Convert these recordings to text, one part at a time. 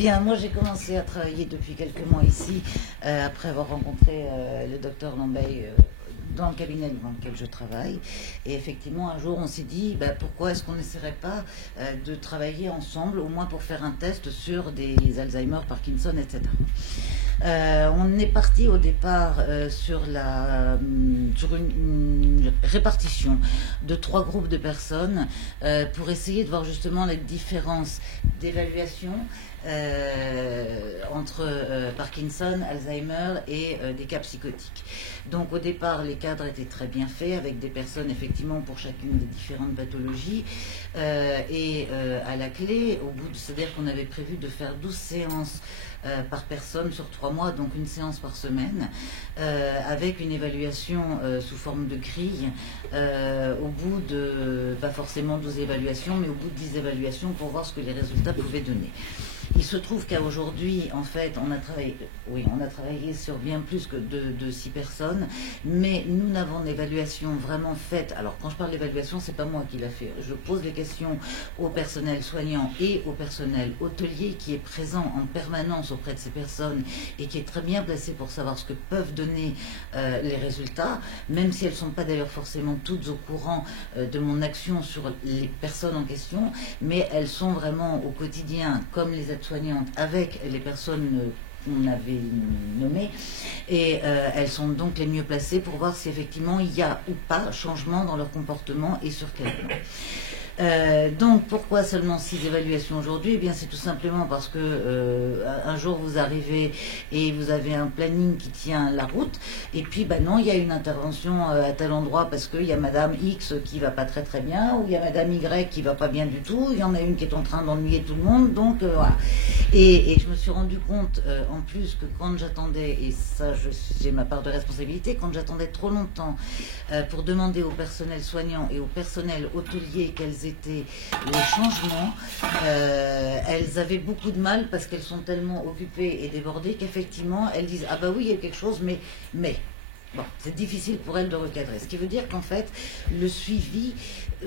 Bien, moi j'ai commencé à travailler depuis quelques mois ici, après avoir rencontré le docteur Lambey dans le cabinet dans lequel je travaille. Et effectivement, un jour on s'est dit, pourquoi est-ce qu'on n'essaierait pas de travailler ensemble, au moins pour faire un test sur des Alzheimer, Parkinson, etc. On est parti au départ sur une répartition de 3 groupes de personnes pour essayer de voir justement les différences d'évaluation entre Parkinson, Alzheimer et des cas psychotiques. Donc au départ, les cadres étaient très bien faits, avec des personnes effectivement pour chacune des différentes pathologies. Et à la clé, c'est-à-dire qu'on avait prévu de faire 12 séances par personne sur 3 mois, donc une séance par semaine, avec une évaluation sous forme de grille, au bout de, pas forcément 12 évaluations, mais au bout de 10 évaluations pour voir ce que les résultats pouvaient donner. Il se trouve qu'à aujourd'hui, en fait, on a travaillé sur bien plus que de 6 personnes, mais nous n'avons d'évaluation vraiment faite. Alors, quand je parle d'évaluation, c'est pas moi qui l'a fait. Je pose les questions au personnel soignant et au personnel hôtelier qui est présent en permanence auprès de ces personnes et qui est très bien placé pour savoir ce que peuvent donner les résultats, même si elles ne sont pas d'ailleurs forcément toutes au courant de mon action sur les personnes en question, mais elles sont vraiment au quotidien, comme les aides-soignantes, avec les personnes qu'on avait nommées, et elles sont donc les mieux placées pour voir si effectivement il y a ou pas changement dans leur comportement et sur quel plan. Donc pourquoi seulement 6 évaluations aujourd'hui? Eh bien c'est tout simplement parce que un jour vous arrivez et vous avez un planning qui tient la route, et puis non, il y a une intervention à tel endroit parce qu'il y a Madame X qui va pas très très bien, ou il y a Madame Y qui va pas bien du tout, il y en a une qui est en train d'ennuyer tout le monde, donc voilà. Et je me suis rendu compte en plus que quand j'attendais, et ça j'ai ma part de responsabilité, quand j'attendais trop longtemps pour demander au personnel soignant et au personnel hôtelier quels étaient les changements, elles avaient beaucoup de mal parce qu'elles sont tellement occupées et débordées qu'effectivement elles disent ah bah oui il y a quelque chose mais bon, c'est difficile pour elles de recadrer. Ce qui veut dire qu'en fait, le suivi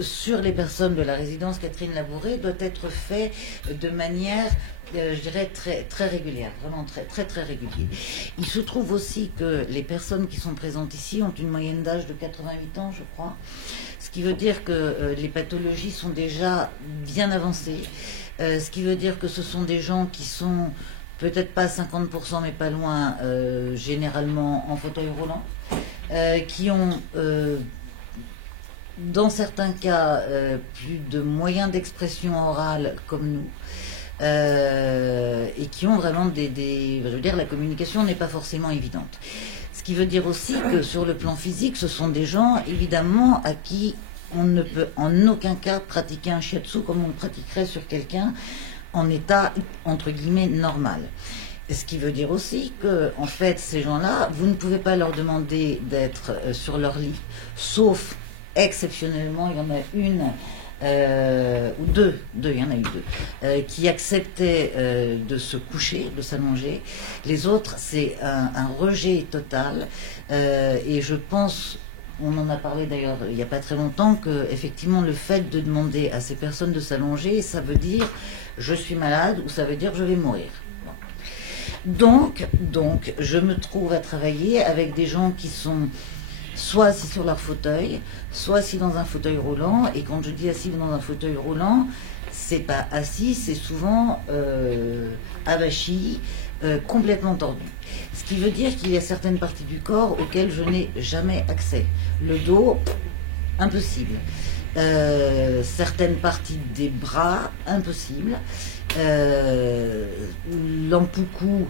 sur les personnes de la résidence Catherine Labouré doit être fait de manière, je dirais, très, très régulière, vraiment très, très, très régulier. Il se trouve aussi que les personnes qui sont présentes ici ont une moyenne d'âge de 88 ans, je crois, ce qui veut dire que les pathologies sont déjà bien avancées, ce qui veut dire que ce sont des gens qui sont peut-être pas 50%, mais pas loin, généralement en fauteuil roulant, qui ont, dans certains cas, plus de moyens d'expression orale comme nous, et qui ont vraiment je veux dire, la communication n'est pas forcément évidente. Ce qui veut dire aussi que sur le plan physique, ce sont des gens, évidemment, à qui on ne peut en aucun cas pratiquer un shiatsu comme on le pratiquerait sur quelqu'un en état, entre guillemets, normal. Ce qui veut dire aussi que, en fait, ces gens-là, vous ne pouvez pas leur demander d'être sur leur lit, sauf exceptionnellement, il y en a une, ou deux, il y en a eu deux, qui acceptaient de se coucher, de s'allonger. Les autres, c'est un rejet total, et je pense... On en a parlé d'ailleurs il n'y a pas très longtemps, que effectivement le fait de demander à ces personnes de s'allonger, ça veut dire je suis malade ou ça veut dire je vais mourir. Donc je me trouve à travailler avec des gens qui sont soit assis sur leur fauteuil, soit assis dans un fauteuil roulant. Et quand je dis assis dans un fauteuil roulant, c'est pas assis, c'est souvent avachi, complètement tordu. Ce qui veut dire qu'il y a certaines parties du corps auxquelles je n'ai jamais accès. Le dos, impossible. Certaines parties des bras, impossible. L'empoucou,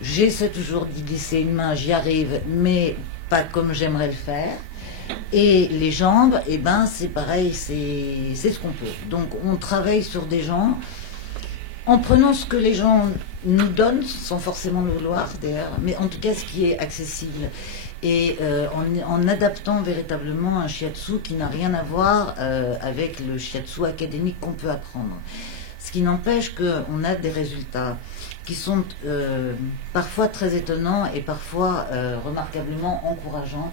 j'essaie toujours d'y glisser une main, j'y arrive, mais pas comme j'aimerais le faire. Et les jambes, eh ben, c'est pareil, c'est ce qu'on peut. Donc on travaille sur des gens en prenant ce que les gens nous donnent, sans forcément le vouloir d'ailleurs, mais en tout cas ce qui est accessible. Et en adaptant véritablement un shiatsu qui n'a rien à voir avec le shiatsu académique qu'on peut apprendre. Ce qui n'empêche qu'on a des résultats qui sont parfois très étonnants et parfois remarquablement encourageants,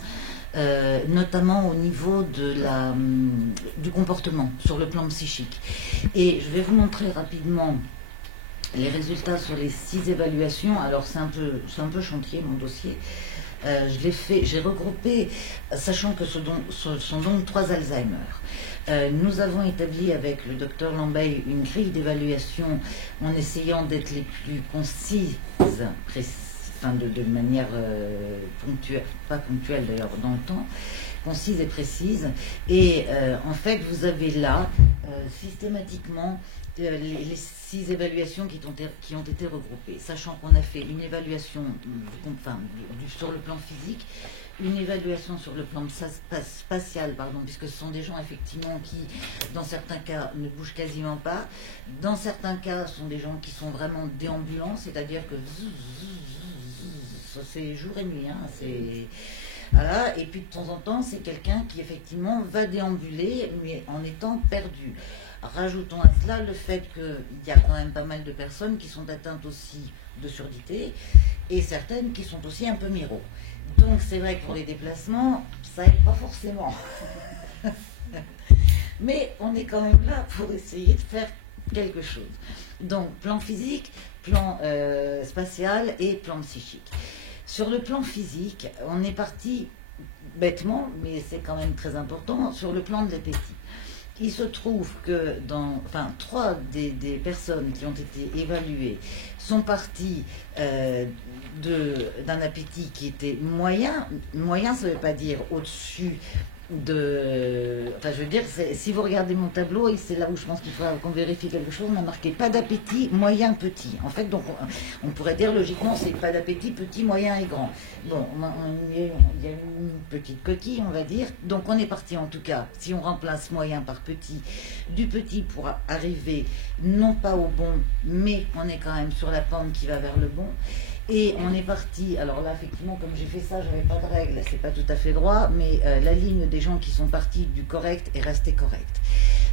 notamment au niveau du comportement, sur le plan psychique. Et je vais vous montrer rapidement les résultats sur les 6 évaluations. Alors c'est un peu chantier mon dossier. Je l'ai fait, j'ai regroupé, sachant que ce sont donc 3 Alzheimer. Nous avons établi avec le docteur Lambeil une grille d'évaluation en essayant d'être les plus concises, enfin de manière ponctuelle, pas ponctuelle d'ailleurs dans le temps, concise et précise. Et en fait, vous avez là systématiquement les 6 évaluations qui ont été regroupées, sachant qu'on a fait une évaluation sur le plan physique, une évaluation sur le plan spatial, puisque ce sont des gens effectivement qui, dans certains cas, ne bougent quasiment pas. Dans certains cas, ce sont des gens qui sont vraiment déambulants, c'est-à-dire que c'est jour et nuit, voilà. Et puis de temps en temps, c'est quelqu'un qui effectivement va déambuler, mais en étant perdu. Rajoutons à cela le fait qu'il y a quand même pas mal de personnes qui sont atteintes aussi de surdité et certaines qui sont aussi un peu miro. Donc c'est vrai que pour les déplacements, ça n'aide pas forcément. Mais on est quand même là pour essayer de faire quelque chose. Donc plan physique, plan spatial et plan psychique. Sur le plan physique, on est parti bêtement, mais c'est quand même très important, sur le plan de l'appétit. Il se trouve que 3 des personnes qui ont été évaluées sont parties d'un appétit qui était moyen. Moyen, ça ne veut pas dire au-dessus je veux dire, si vous regardez mon tableau, et c'est là où je pense qu'il faut qu'on vérifie quelque chose, on a marqué pas d'appétit, moyen, petit. En fait, donc, on pourrait dire logiquement, c'est pas d'appétit, petit, moyen et grand. Bon, il y a une petite coquille, on va dire. Donc, on est parti, en tout cas, si on remplace moyen par petit, du petit pour arriver, non pas au bon, mais on est quand même sur la pente qui va vers le bon. Et on est parti, alors là effectivement comme j'ai fait ça, j'avais pas de règle, c'est pas tout à fait droit, mais la ligne des gens qui sont partis du correct est restée correcte.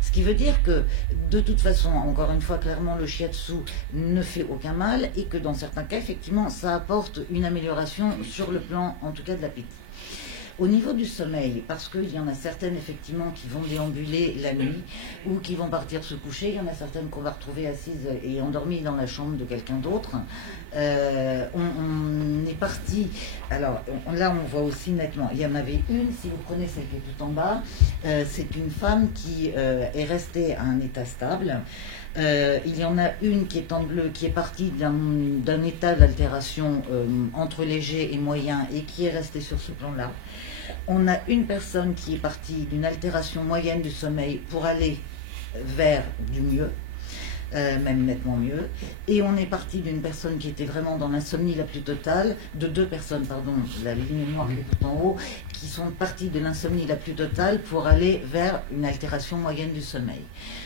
Ce qui veut dire que de toute façon, encore une fois clairement, le shiatsu ne fait aucun mal et que dans certains cas effectivement ça apporte une amélioration sur le plan en tout cas de l'appétit. Au niveau du sommeil, parce qu'il y en a certaines effectivement qui vont déambuler la nuit ou qui vont partir se coucher, il y en a certaines qu'on va retrouver assises et endormies dans la chambre de quelqu'un d'autre. On est parti, alors là on voit aussi nettement, il y en avait une, si vous prenez celle qui est tout en bas, c'est une femme qui est restée à un état stable. Il y en a une qui est en bleu, qui est partie d'un état d'altération entre léger et moyen et qui est restée sur ce plan-là. On a une personne qui est partie d'une altération moyenne du sommeil pour aller vers du mieux, même nettement mieux. Et on est parti d'une personne qui était vraiment dans l'insomnie la plus totale, de 2 personnes, pardon, la ligne noire qui est tout en haut, qui sont parties de l'insomnie la plus totale pour aller vers une altération moyenne du sommeil.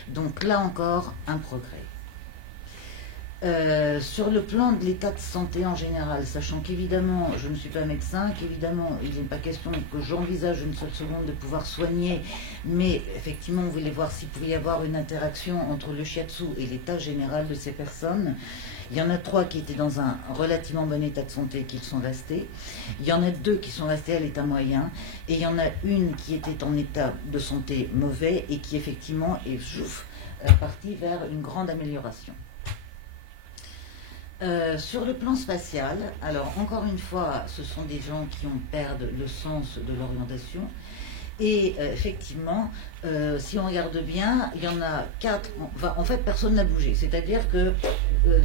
Donc là encore, un progrès. Sur le plan de l'état de santé en général, sachant qu'évidemment je ne suis pas médecin, qu'évidemment il n'est pas question que j'envisage une seule seconde de pouvoir soigner, mais effectivement on voulait voir s'il pouvait y avoir une interaction entre le shiatsu et l'état général de ces personnes. Il y en a 3 qui étaient dans un relativement bon état de santé qui sont restés. Il y en a 2 qui sont restés à l'état moyen. Et il y en a une qui était en état de santé mauvais et qui effectivement est partie vers une grande amélioration. Sur le plan spatial, alors encore une fois, ce sont des gens qui perdent le sens de l'orientation. Et effectivement, si on regarde bien, il y en a 4, en fait personne n'a bougé. C'est-à-dire que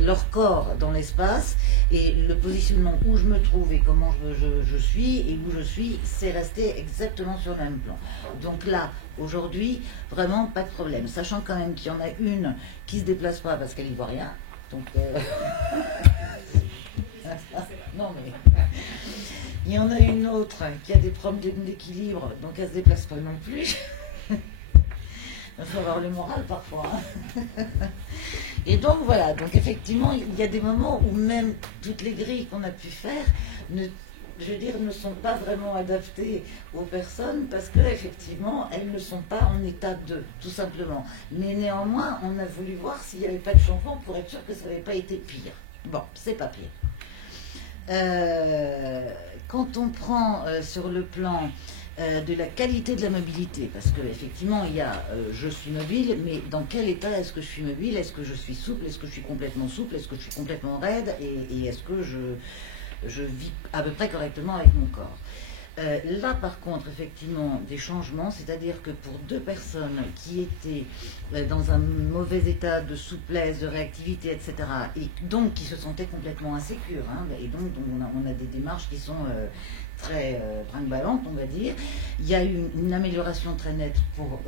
leur corps dans l'espace et le positionnement où je me trouve et comment je suis et où je suis, c'est resté exactement sur le même plan. Donc là, aujourd'hui, vraiment pas de problème. Sachant quand même qu'il y en a une qui ne se déplace pas parce qu'elle n'y voit rien. Donc, non mais il y en a une autre qui a des problèmes d'équilibre, donc elle ne se déplace pas non plus. Il faut avoir le moral parfois. Et donc voilà, donc effectivement, il y a des moments où même toutes les grilles qu'on a pu faire ne sont pas vraiment adaptées aux personnes parce qu'effectivement, elles ne sont pas en état de, tout simplement. Mais néanmoins, on a voulu voir s'il n'y avait pas de changement pour être sûr que ça n'avait pas été pire. Bon, c'est pas pire. Quand on prend sur le plan de la qualité de la mobilité, parce qu'effectivement, il y a je suis mobile, mais dans quel état est-ce que je suis mobile? Est-ce que je suis souple? Est-ce que je suis complètement souple? Est-ce que je suis complètement raide? Et est-ce que je vis à peu près correctement avec mon corps? Là, par contre, effectivement, des changements, c'est-à-dire que pour deux personnes qui étaient dans un mauvais état de souplesse, de réactivité, etc., et donc qui se sentaient complètement insécures, hein, et donc on a des démarches qui sont très brinque-ballantes, on va dire, il y a eu une amélioration très nette pour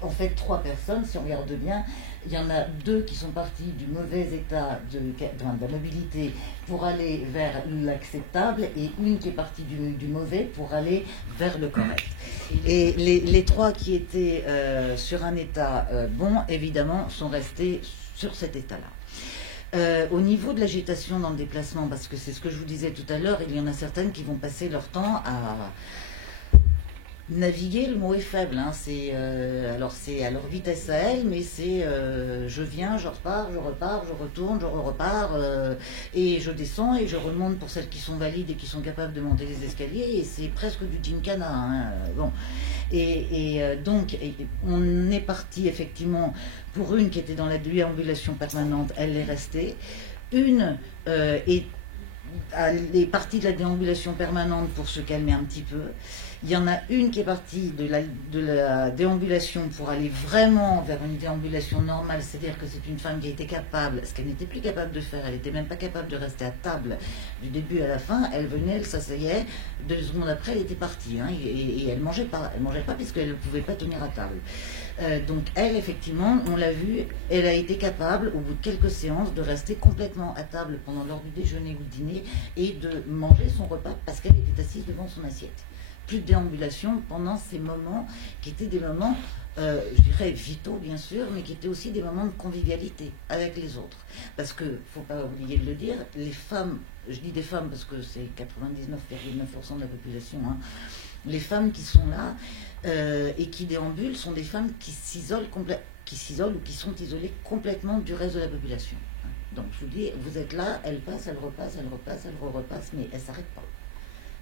en fait 3 personnes, si on regarde bien. Il y en a 2 qui sont partis du mauvais état de la mobilité pour aller vers l'acceptable, et une qui est partie du mauvais pour aller vers le correct. Et les 3 qui étaient sur un état bon, évidemment, sont restés sur cet état-là. Au niveau de l'agitation dans le déplacement, parce que c'est ce que je vous disais tout à l'heure, il y en a certaines qui vont passer leur temps à naviguer. Le mot est faible, hein, alors c'est à leur vitesse à elles, mais c'est je viens, je repars, je retourne, je repars, et je descends et je remonte pour celles qui sont valides et qui sont capables de monter les escaliers, et c'est presque du gymkhana, hein, bon. Donc on est parti effectivement pour une qui était dans la déambulation permanente, elle est restée. Une elle est partie de la déambulation permanente pour se calmer un petit peu. Il y en a une qui est partie de la déambulation pour aller vraiment vers une déambulation normale, c'est-à-dire que c'est une femme qui a été capable, ce qu'elle n'était plus capable de faire, elle n'était même pas capable de rester à table du début à la fin, elle venait, elle s'asseyait, 2 secondes après elle était partie, hein, et elle mangeait pas puisqu'elle ne pouvait pas tenir à table. Donc elle, effectivement, on l'a vu, elle a été capable, au bout de quelques séances, de rester complètement à table pendant l'heure du déjeuner ou du dîner, et de manger son repas parce qu'elle était assise devant son assiette. Plus de déambulation pendant ces moments qui étaient des moments, je dirais vitaux bien sûr, mais qui étaient aussi des moments de convivialité avec les autres. Parce que, faut pas oublier de le dire, les femmes, je dis des femmes parce que c'est 99,9% de la population, hein, les femmes qui sont là et qui déambulent sont des femmes qui s'isolent ou qui sont isolées complètement du reste de la population. Donc je vous dis, vous êtes là, elle passe, elle repasse, elle repasse, elle repasse, mais elle ne s'arrête pas.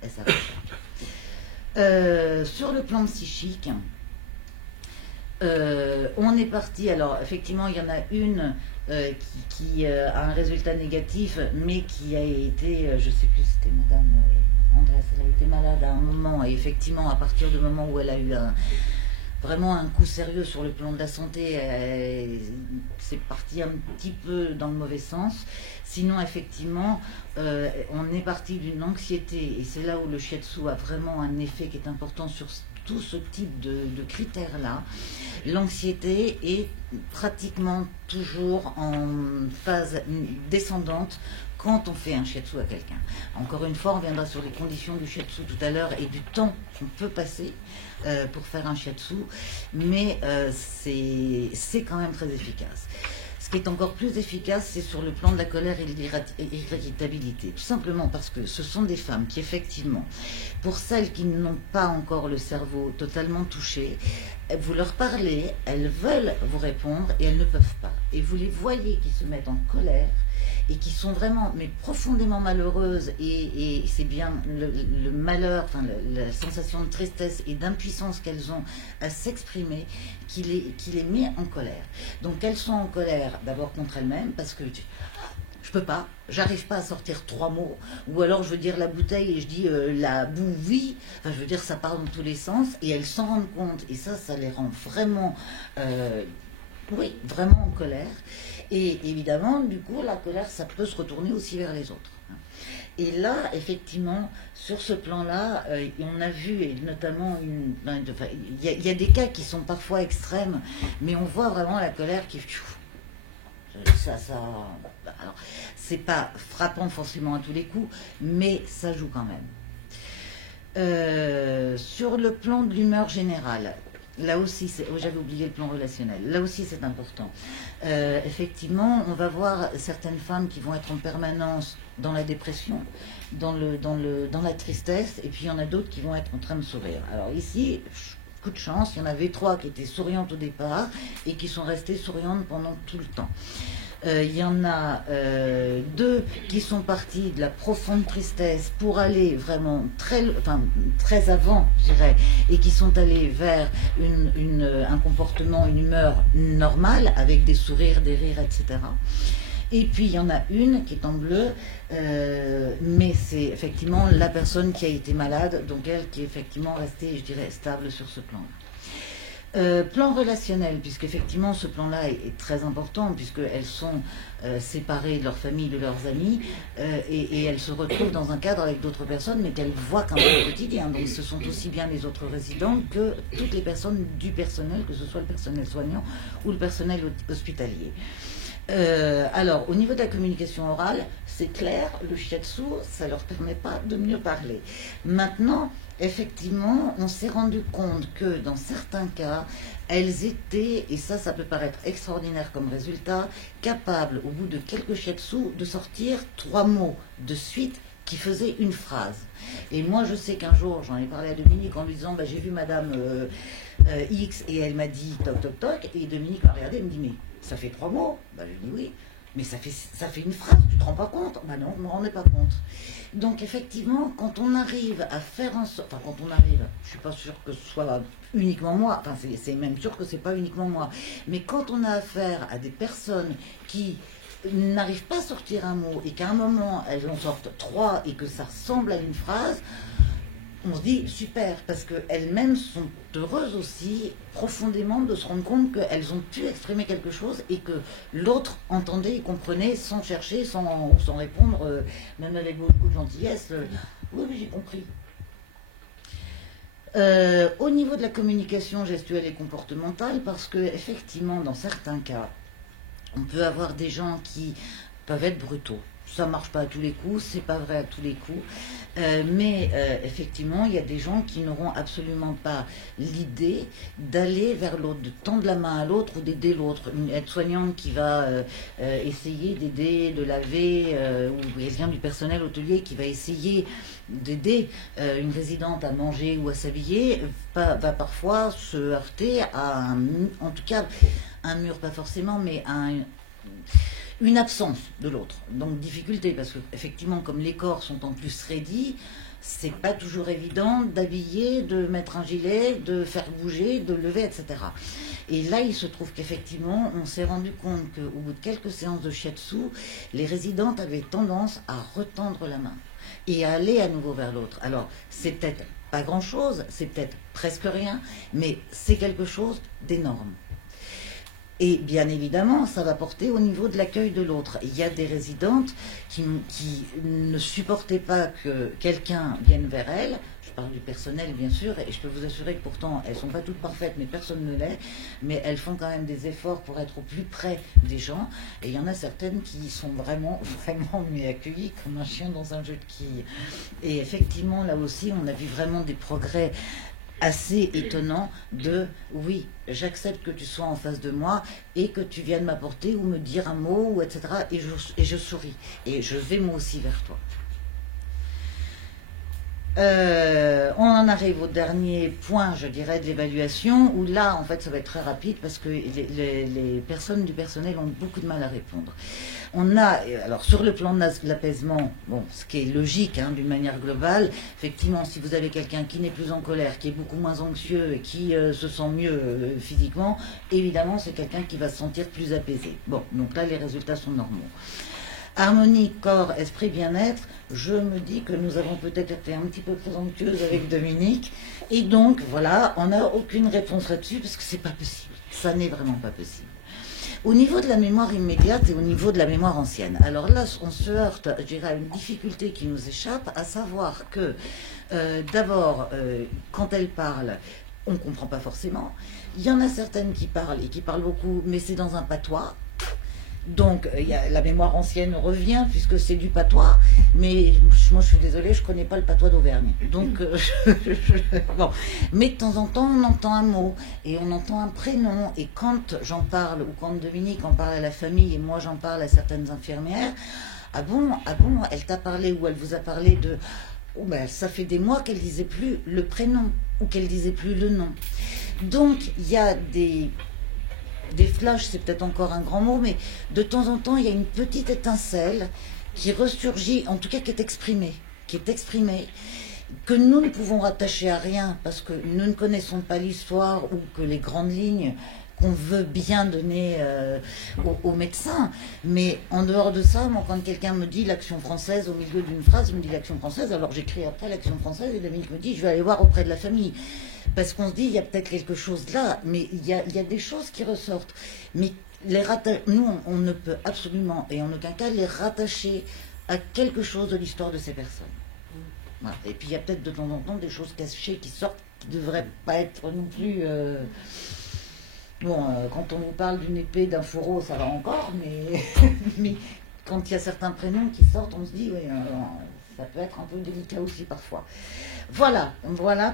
Elle s'arrête pas. Sur le plan psychique, on est parti, alors effectivement il y en a une qui a un résultat négatif, mais qui a été, je ne sais plus, c'était Madame Andrés, elle a été malade à un moment, et effectivement à partir du moment où elle a eu vraiment un coup sérieux sur le plan de la santé, c'est parti un petit peu dans le mauvais sens. Sinon, effectivement, on est parti d'une anxiété, et c'est là où le shiatsu a vraiment un effet qui est important sur tout ce type de critères-là. L'anxiété est pratiquement toujours en phase descendante quand on fait un shiatsu à quelqu'un. Encore une fois, on reviendra sur les conditions du shiatsu tout à l'heure et du temps qu'on peut passer pour faire un shiatsu, mais c'est quand même très efficace. Ce qui est encore plus efficace, c'est sur le plan de la colère et de l'irritabilité. Tout simplement parce que ce sont des femmes qui, effectivement, pour celles qui n'ont pas encore le cerveau totalement touché, vous leur parlez, elles veulent vous répondre et elles ne peuvent pas. Et vous les voyez qui se mettent en colère et qui sont vraiment, mais profondément malheureuses, et c'est bien le malheur, enfin la sensation de tristesse et d'impuissance qu'elles ont à s'exprimer qui les met en colère. Donc elles sont en colère d'abord contre elles-mêmes, parce que je peux pas, j'arrive pas à sortir 3 mots, ou alors je veux dire la bouteille et je dis la bouvie, enfin je veux dire ça part dans tous les sens, et elles s'en rendent compte, et ça les rend vraiment, oui, vraiment en colère. Et évidemment, du coup, la colère, ça peut se retourner aussi vers les autres. Et là, effectivement, sur ce plan-là, on a vu, et notamment, il y a des cas qui sont parfois extrêmes, mais on voit vraiment la colère qui... Alors, c'est pas frappant forcément à tous les coups, mais ça joue quand même. Sur le plan de l'humeur générale, là aussi, j'avais oublié le plan relationnel. Là aussi, c'est important. Effectivement, on va voir certaines femmes qui vont être en permanence dans la dépression, dans la tristesse, et puis il y en a d'autres qui vont être en train de sourire. Alors ici, coup de chance, il y en avait 3 qui étaient souriantes au départ et qui sont restées souriantes pendant tout le temps. Il y en a deux qui sont partis de la profonde tristesse pour aller vraiment très avant, je dirais, et qui sont allés vers un comportement, une humeur normale, avec des sourires, des rires, etc. Et puis il y en a une qui est en bleu, mais c'est effectivement la personne qui a été malade, donc elle qui est effectivement restée, je dirais, stable sur ce plan-là. Plan relationnel, puisqu'effectivement ce plan-là est très important, puisqu'elles sont séparées de leur famille, de leurs amis, et elles se retrouvent dans un cadre avec d'autres personnes, mais qu'elles voient quand même au quotidien. Donc ce sont aussi bien les autres résidents que toutes les personnes du personnel, que ce soit le personnel soignant ou le personnel hospitalier. Alors, au niveau de la communication orale, c'est clair, le shiatsu, ça ne leur permet pas de mieux parler. Maintenant, effectivement, on s'est rendu compte que dans certains cas, elles étaient, et ça peut paraître extraordinaire comme résultat, capables, au bout de quelques shiatsu, de sortir 3 mots de suite qui faisaient une phrase. Et moi, je sais qu'un jour, j'en ai parlé à Dominique en lui disant, j'ai vu Madame X, et elle m'a dit toc toc toc, et Dominique m'a regardé et me dit, mais ça fait 3 mots. Je dis oui, mais ça fait une phrase, tu te rends pas compte? Non, je me rendais pas compte. Donc effectivement, quand on arrive à faire en sorte, quand on arrive, je suis pas sûre que ce soit uniquement moi, c'est même sûr que c'est pas uniquement moi, mais quand on a affaire à des personnes qui n'arrivent pas à sortir un mot et qu'à un moment elles en sortent 3 et que ça ressemble à une phrase, on se dit super, parce qu'elles-mêmes sont heureuses aussi profondément de se rendre compte qu'elles ont pu exprimer quelque chose et que l'autre entendait et comprenait sans chercher, sans répondre, même avec beaucoup de gentillesse. Oui, j'ai compris. Au niveau de la communication gestuelle et comportementale, parce que effectivement, dans certains cas, on peut avoir des gens qui peuvent être brutaux. Ça ne marche pas à tous les coups, c'est pas vrai à tous les coups, mais effectivement, il y a des gens qui n'auront absolument pas l'idée d'aller vers l'autre, de tendre la main à l'autre ou d'aider l'autre. Une aide-soignante qui va essayer d'aider, de laver, ou quelqu'un du personnel hôtelier qui va essayer d'aider une résidente à manger ou à s'habiller, va parfois se heurter à en tout cas, un mur, pas forcément, mais à une absence de l'autre. Donc difficulté, parce que effectivement, comme les corps sont en plus raidis, c'est pas toujours évident d'habiller, de mettre un gilet, de faire bouger, de lever, etc. Et là, il se trouve qu'effectivement, on s'est rendu compte qu'au bout de quelques séances de shiatsu, les résidentes avaient tendance à retendre la main et à aller à nouveau vers l'autre. Alors, c'est peut-être pas grand-chose, c'est peut-être presque rien, mais c'est quelque chose d'énorme. Et bien évidemment, ça va porter au niveau de l'accueil de l'autre. Il y a des résidentes qui ne supportaient pas que quelqu'un vienne vers elles. Je parle du personnel, bien sûr, et je peux vous assurer que pourtant, elles ne sont pas toutes parfaites, mais personne ne l'est. Mais elles font quand même des efforts pour être au plus près des gens. Et il y en a certaines qui sont vraiment, vraiment mieux accueillies comme un chien dans un jeu de quilles. Et effectivement, là aussi, on a vu vraiment des progrès assez étonnant de oui, j'accepte que tu sois en face de moi et que tu viennes m'apporter ou me dire un mot, ou etc. Et je souris. Et je vais moi aussi vers toi. On en arrive au dernier point, je dirais, de l'évaluation, où là, en fait, ça va être très rapide parce que les personnes du personnel ont beaucoup de mal à répondre. On a, alors sur le plan de l'apaisement, bon, ce qui est logique d'une manière globale, effectivement, si vous avez quelqu'un qui n'est plus en colère, qui est beaucoup moins anxieux et qui se sent mieux physiquement, évidemment, c'est quelqu'un qui va se sentir plus apaisé. Bon, donc là, les résultats sont normaux. Harmonie, corps, esprit, bien-être, je me dis que nous avons peut-être été un petit peu présomptueuses avec Dominique, et donc, voilà, on n'a aucune réponse là-dessus, parce que c'est pas possible. Ça n'est vraiment pas possible. Au niveau de la mémoire immédiate et au niveau de la mémoire ancienne, alors là, on se heurte, je dirais, à une difficulté qui nous échappe, à savoir que, d'abord, quand elle parle, on ne comprend pas forcément. Il y en a certaines qui parlent, et qui parlent beaucoup, mais c'est dans un patois. Donc, la mémoire ancienne revient, puisque c'est du patois, mais moi je suis désolée, je ne connais pas le patois d'Auvergne. Donc, bon. Mais de temps en temps, on entend un mot, et on entend un prénom, et quand j'en parle, ou quand Dominique en parle à la famille, et moi j'en parle à certaines infirmières, ah bon, elle t'a parlé, ou elle vous a parlé de... Oh ben, ça fait des mois qu'elle disait plus le prénom, ou qu'elle disait plus le nom. Donc, il y a des des flashs, c'est peut-être encore un grand mot, mais de temps en temps, il y a une petite étincelle qui ressurgit, en tout cas qui est exprimée, que nous ne pouvons rattacher à rien, parce que nous ne connaissons pas l'histoire ou que les grandes lignes qu'on veut bien donner aux médecins. Mais en dehors de ça, moi, quand quelqu'un me dit l'action française au milieu d'une phrase, me dit l'action française, alors j'écris après l'action française et Dominique me dit je vais aller voir auprès de la famille. Parce qu'on se dit il y a peut-être quelque chose là, mais il y a des choses qui ressortent. Mais nous, on ne peut absolument et en aucun cas les rattacher à quelque chose de l'histoire de ces personnes. Voilà. Et puis il y a peut-être de temps en temps des choses cachées qui sortent, qui ne devraient pas être non plus... Bon, quand on vous parle d'une épée, d'un fourreau, ça va encore, mais quand il y a certains prénoms qui sortent, on se dit, oui, ça peut être un peu délicat aussi parfois. Voilà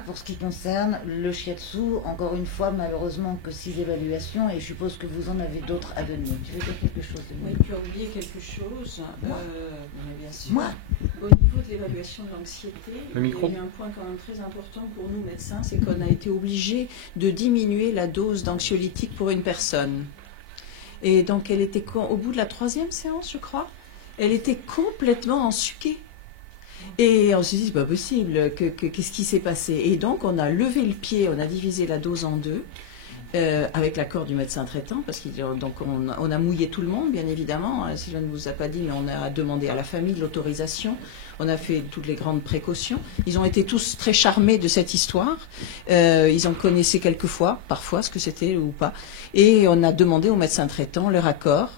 pour ce qui concerne le shiatsu. Encore une fois, malheureusement, que 6 évaluations, et je suppose que vous en avez d'autres à donner. Tu veux dire quelque chose? Oui, tu as oublié quelque chose. Bien sûr. Moi Au niveau de l'évaluation de l'anxiété, il y a un point quand même très important pour nous médecins, c'est qu'on a été obligé de diminuer la dose d'anxiolytique pour une personne. Et donc, elle était au bout de la 3e séance, je crois, elle était complètement ensuquée. Et on s'est dit, c'est pas possible, qu'est-ce qui s'est passé? Et donc, on a levé le pied, on a divisé la dose en 2, avec l'accord du médecin traitant, parce qu'on a mouillé tout le monde, bien évidemment. Sylvain ne vous a pas dit, mais on a demandé à la famille l'autorisation. On a fait toutes les grandes précautions. Ils ont été tous très charmés de cette histoire. Ils en connaissaient quelquefois, parfois, ce que c'était ou pas. Et on a demandé au médecin traitant leur accord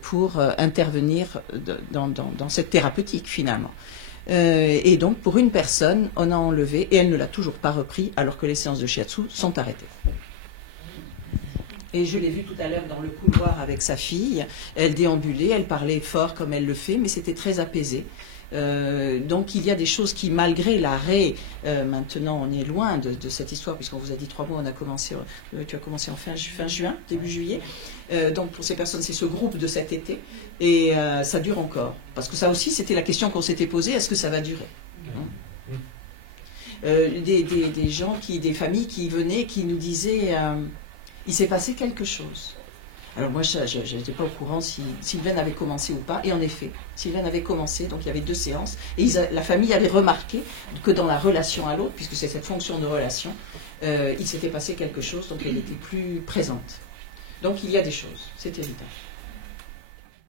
pour intervenir dans cette thérapeutique, finalement. Et donc, pour une personne, on a enlevé, et elle ne l'a toujours pas repris, alors que les séances de shiatsu sont arrêtées. Et je l'ai vue tout à l'heure dans le couloir avec sa fille. Elle déambulait, elle parlait fort comme elle le fait, mais c'était très apaisé. Donc il y a des choses qui, malgré l'arrêt, maintenant on est loin de cette histoire, puisqu'on vous a dit 3 mois, tu as commencé en fin juin, début juillet. Donc pour ces personnes, c'est ce groupe de cet été, et ça dure encore. Parce que ça aussi, c'était la question qu'on s'était posée, est-ce que ça va durer? Des gens, des familles qui venaient, qui nous disaient, il s'est passé quelque chose. Alors moi, je n'étais pas au courant si Sylvain avait commencé ou pas. Et en effet, Sylvain avait commencé, donc il y avait 2 séances. Et la famille avait remarqué que dans la relation à l'autre, puisque c'est cette fonction de relation, il s'était passé quelque chose, donc elle était plus présente. Donc il y a des choses, c'est évident.